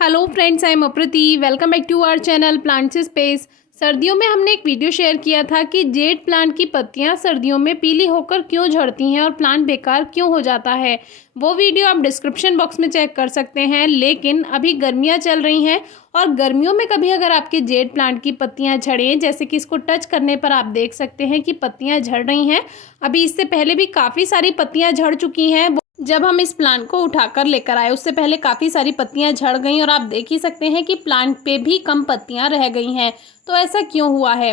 Hello friends, I am Aprati. Welcome back to our channel Plants Space. सर्दियों में हमने एक वीडियो शेयर किया था कि जेड प्लांट की पत्तियां सर्दियों में पीली होकर क्यों झड़ती हैं और प्लांट बेकार क्यों हो जाता है। वो वीडियो आप डिस्क्रिप्शन बॉक्स में चेक कर सकते हैं। लेकिन अभी गर्मियां चल रही हैं और गर्मियों में कभी अगर आपके जेड प्लांट की पत्तियां झड़ें, जैसे कि इसको टच करने पर आप देख सकते हैं कि पत्तियां झड़ रही हैं। अभी इससे पहले भी काफ़ी सारी पत्तियां झड़ चुकी हैं। जब हम इस प्लांट को उठाकर लेकर आए उससे पहले काफ़ी सारी पत्तियां झड़ गई और आप देख ही सकते हैं कि प्लांट पे भी कम पत्तियां रह गई हैं। तो ऐसा क्यों हुआ है?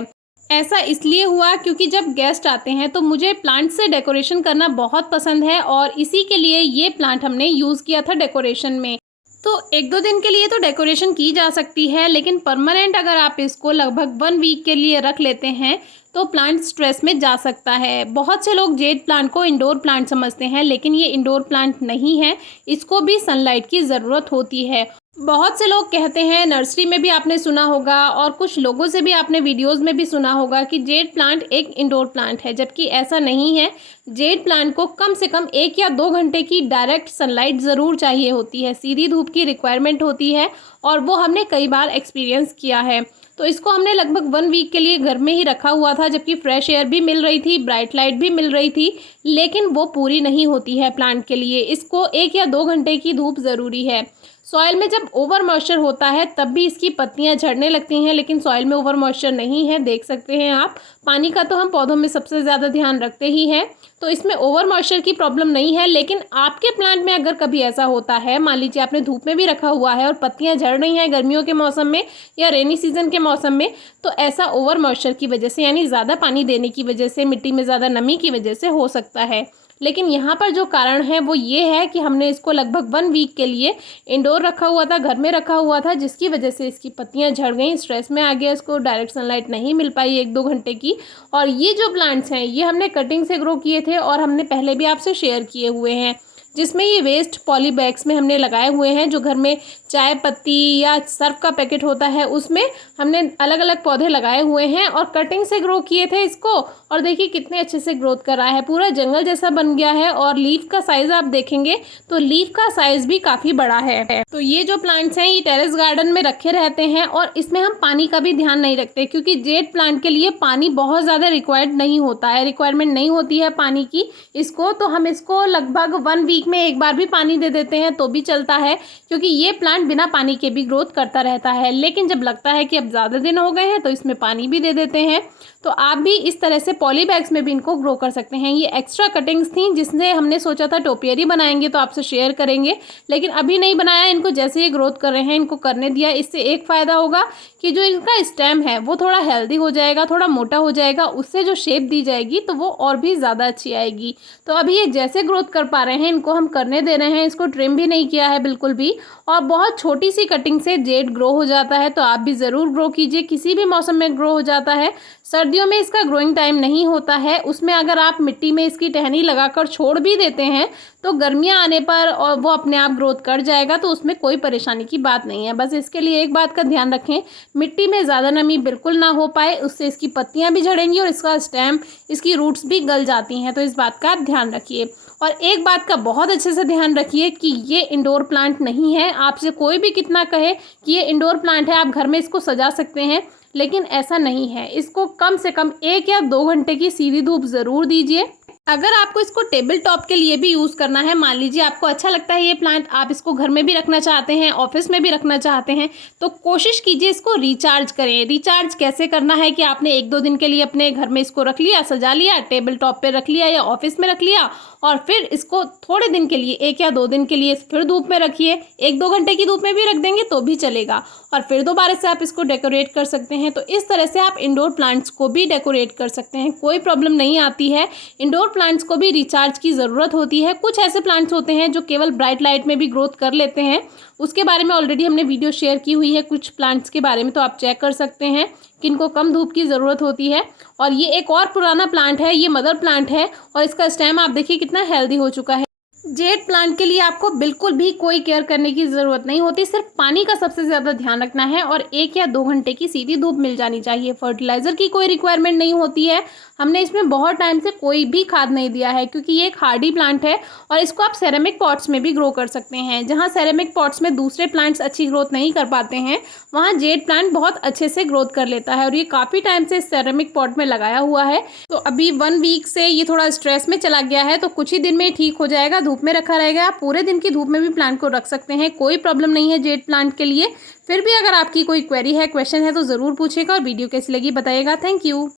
ऐसा इसलिए हुआ क्योंकि जब गेस्ट आते हैं तो मुझे प्लांट से डेकोरेशन करना बहुत पसंद है और इसी के लिए ये प्लांट हमने यूज़ किया था डेकोरेशन में। तो एक दो दिन के लिए तो डेकोरेशन की जा सकती है, लेकिन परमानेंट अगर आप इसको लगभग 1 वीक के लिए रख लेते हैं तो प्लांट स्ट्रेस में जा सकता है। बहुत से लोग जेड प्लांट को इंडोर प्लांट समझते हैं, लेकिन ये इंडोर प्लांट नहीं है। इसको भी सनलाइट की ज़रूरत होती है। बहुत से लोग कहते हैं, नर्सरी में भी आपने सुना होगा और कुछ लोगों से भी आपने वीडियोस में भी सुना होगा कि जेड प्लांट एक इंडोर प्लांट है, जबकि ऐसा नहीं है। जेड प्लांट को कम से कम 1 या 2 घंटे की डायरेक्ट सनलाइट ज़रूर चाहिए होती है, सीधी धूप की रिक्वायरमेंट होती है और वो हमने कई बार एक्सपीरियंस किया है। तो इसको हमने लगभग 1 वीक के लिए घर में ही रखा हुआ था, जबकि फ्रेश एयर भी मिल रही थी, ब्राइट लाइट भी मिल रही थी, लेकिन वो पूरी नहीं होती है प्लांट के लिए। इसको 1 या 2 घंटे की धूप ज़रूरी है। सॉइल में जब ओवर मॉइस्चर होता है तब भी इसकी पत्तियां झड़ने लगती हैं, लेकिन सॉइल में ओवर मॉइस्चर नहीं है, देख सकते हैं आप। पानी का तो हम पौधों में सबसे ज़्यादा ध्यान रखते ही हैं, तो इसमें ओवर मॉइस्चर की प्रॉब्लम नहीं है। लेकिन आपके प्लांट में अगर कभी ऐसा होता है, मान लीजिए आपने धूप में भी रखा हुआ है और पत्तियां झड़ रही हैं गर्मियों के मौसम में या रेनी सीजन के मौसम में, तो ऐसा ओवर मॉइस्चर की वजह से, यानी ज़्यादा पानी देने की वजह से, मिट्टी में ज़्यादा नमी की वजह से हो सकता है। लेकिन यहाँ पर जो कारण है वो ये है कि हमने इसको लगभग 1 वीक के लिए इंडोर रखा हुआ था, घर में रखा हुआ था, जिसकी वजह से इसकी पत्तियां झड़ गई, स्ट्रेस में आ गया, इसको डायरेक्ट सनलाइट नहीं मिल पाई 1-2 घंटे की। और ये जो प्लांट्स हैं ये हमने कटिंग से ग्रो किए थे और हमने पहले भी आपसे शेयर किए हुए हैं, जिसमें ये वेस्ट पॉली बैग्स में हमने लगाए हुए हैं। जो घर में चाय पत्ती या सर्फ का पैकेट होता है उसमें हमने अलग अलग पौधे लगाए हुए हैं और कटिंग से ग्रो किए थे इसको। और देखिए कितने अच्छे से ग्रोथ कर रहा है, पूरा जंगल जैसा बन गया है। और लीफ का साइज़ आप देखेंगे तो लीफ का साइज़ भी काफ़ी बड़ा है। तो ये जो प्लांट्स हैं ये टेरेस गार्डन में रखे रहते हैं और इसमें हम पानी का भी ध्यान नहीं रखते, क्योंकि जेड प्लांट के लिए पानी बहुत ज़्यादा रिक्वायर्ड नहीं होता है, रिक्वायरमेंट नहीं होती है पानी की इसको। तो हम इसको लगभग 1 वीक में एक बार भी पानी दे देते हैं तो भी चलता है, क्योंकि ये प्लांट बिना पानी के भी ग्रोथ करता रहता है। लेकिन जब लगता है कि अब ज़्यादा दिन हो गए हैं तो इसमें पानी भी दे देते हैं। तो आप भी इस तरह से पॉली बैग्स में भी इनको ग्रो कर सकते हैं। ये एक्स्ट्रा कटिंग्स थी जिससे हमने सोचा था टोपियरी बनाएंगे तो आपसे शेयर करेंगे, लेकिन अभी नहीं बनाया। इनको जैसे ये ग्रोथ कर रहे हैं इनको करने दिया। इससे एक फ़ायदा होगा कि जो इनका स्टेम है वो थोड़ा हेल्दी हो जाएगा, थोड़ा मोटा हो जाएगा, उससे जो शेप दी जाएगी तो वो और भी ज़्यादा अच्छी आएगी। तो अभी ये जैसे ग्रोथ कर पा रहे हैं इनको हम करने दे रहे हैं। इसको ट्रिम भी नहीं किया है बिल्कुल भी, और बहुत छोटी सी कटिंग से जेड ग्रो हो जाता है। तो आप भी ज़रूर ग्रो कीजिए, किसी भी मौसम में ग्रो हो जाता है। सर्दियों में इसका ग्रोइंग टाइम नहीं होता है, उसमें अगर आप मिट्टी में इसकी टहनी लगाकर छोड़ भी देते हैं तो गर्मियां आने पर और वो अपने आप ग्रोथ कर जाएगा, तो उसमें कोई परेशानी की बात नहीं है। बस इसके लिए एक बात का ध्यान रखें, मिट्टी में ज़्यादा नमी बिल्कुल ना हो पाए, उससे इसकी पत्तियां भी झड़ेंगी और इसका स्टेम, इसकी रूट्स भी गल जाती हैं। तो इस बात का आप ध्यान रखिए। और एक बात का बहुत अच्छे से ध्यान रखिए कि ये इंडोर प्लांट नहीं है। आपसे कोई भी कितना कहे कि ये इंडोर प्लांट है, आप घर में इसको सजा सकते हैं, लेकिन ऐसा नहीं है। इसको कम से कम 1 या 2 घंटे की सीधी धूप ज़रूर दीजिए। अगर आपको इसको टेबल टॉप के लिए भी यूज़ करना है, मान लीजिए आपको अच्छा लगता है ये प्लांट, आप इसको घर में भी रखना चाहते हैं, ऑफिस में भी रखना चाहते हैं, तो कोशिश कीजिए इसको रिचार्ज करें। रिचार्ज कैसे करना है कि आपने 1-2 दिन के लिए अपने घर में इसको रख लिया, सजा लिया, टेबल टॉप पे रख लिया या ऑफिस में रख लिया, और फिर इसको थोड़े दिन के लिए 1 या 2 दिन के लिए फिर धूप में रखिए। 1-2 घंटे की धूप में भी रख देंगे तो भी चलेगा, और फिर दोबारा से आप इसको डेकोरेट कर सकते हैं। तो इस तरह से आप इंडोर प्लांट्स को भी डेकोरेट कर सकते हैं, कोई प्रॉब्लम नहीं आती है। इंडोर प्लांट्स को भी रिचार्ज की ज़रूरत होती है। कुछ ऐसे प्लांट्स होते हैं जो केवल ब्राइट लाइट में भी ग्रोथ कर लेते हैं, उसके बारे में ऑलरेडी हमने वीडियो शेयर की हुई है कुछ प्लांट्स के बारे में, तो आप चेक कर सकते हैं कि इनको कम धूप की ज़रूरत होती है। और ये एक और पुराना प्लांट है, ये मदर प्लांट है और इसका स्टेम आप देखिए कितना हेल्दी हो चुका है। जेड प्लांट के लिए आपको बिल्कुल भी कोई केयर करने की ज़रूरत नहीं होती, सिर्फ पानी का सबसे ज़्यादा ध्यान रखना है और 1 या 2 घंटे की सीधी धूप मिल जानी चाहिए। फर्टिलाइज़र की कोई रिक्वायरमेंट नहीं होती है। हमने इसमें बहुत टाइम से कोई भी खाद नहीं दिया है क्योंकि ये एक हार्डी प्लांट है और इसको आप सेरेमिक पॉट्स में भी ग्रो कर सकते हैं। जहाँ सेरेमिक पॉट्स में दूसरे प्लांट्स अच्छी ग्रोथ नहीं कर पाते हैं, वहाँ जेड प्लांट बहुत अच्छे से ग्रोथ कर लेता है और ये काफ़ी टाइम से सेरेमिक पॉट में लगाया हुआ है। तो अभी 1 वीक से ये थोड़ा स्ट्रेस में चला गया है, तो कुछ ही दिन में ठीक हो जाएगा। धूप में रखा रहेगा, आप पूरे दिन की धूप में भी प्लांट को रख सकते हैं, कोई प्रॉब्लम नहीं है जेड प्लांट के लिए। फिर भी अगर आपकी कोई क्वेरी है, क्वेश्चन है तो ज़रूर पूछेगा और वीडियो कैसी लगी बताइएगा। Thank you.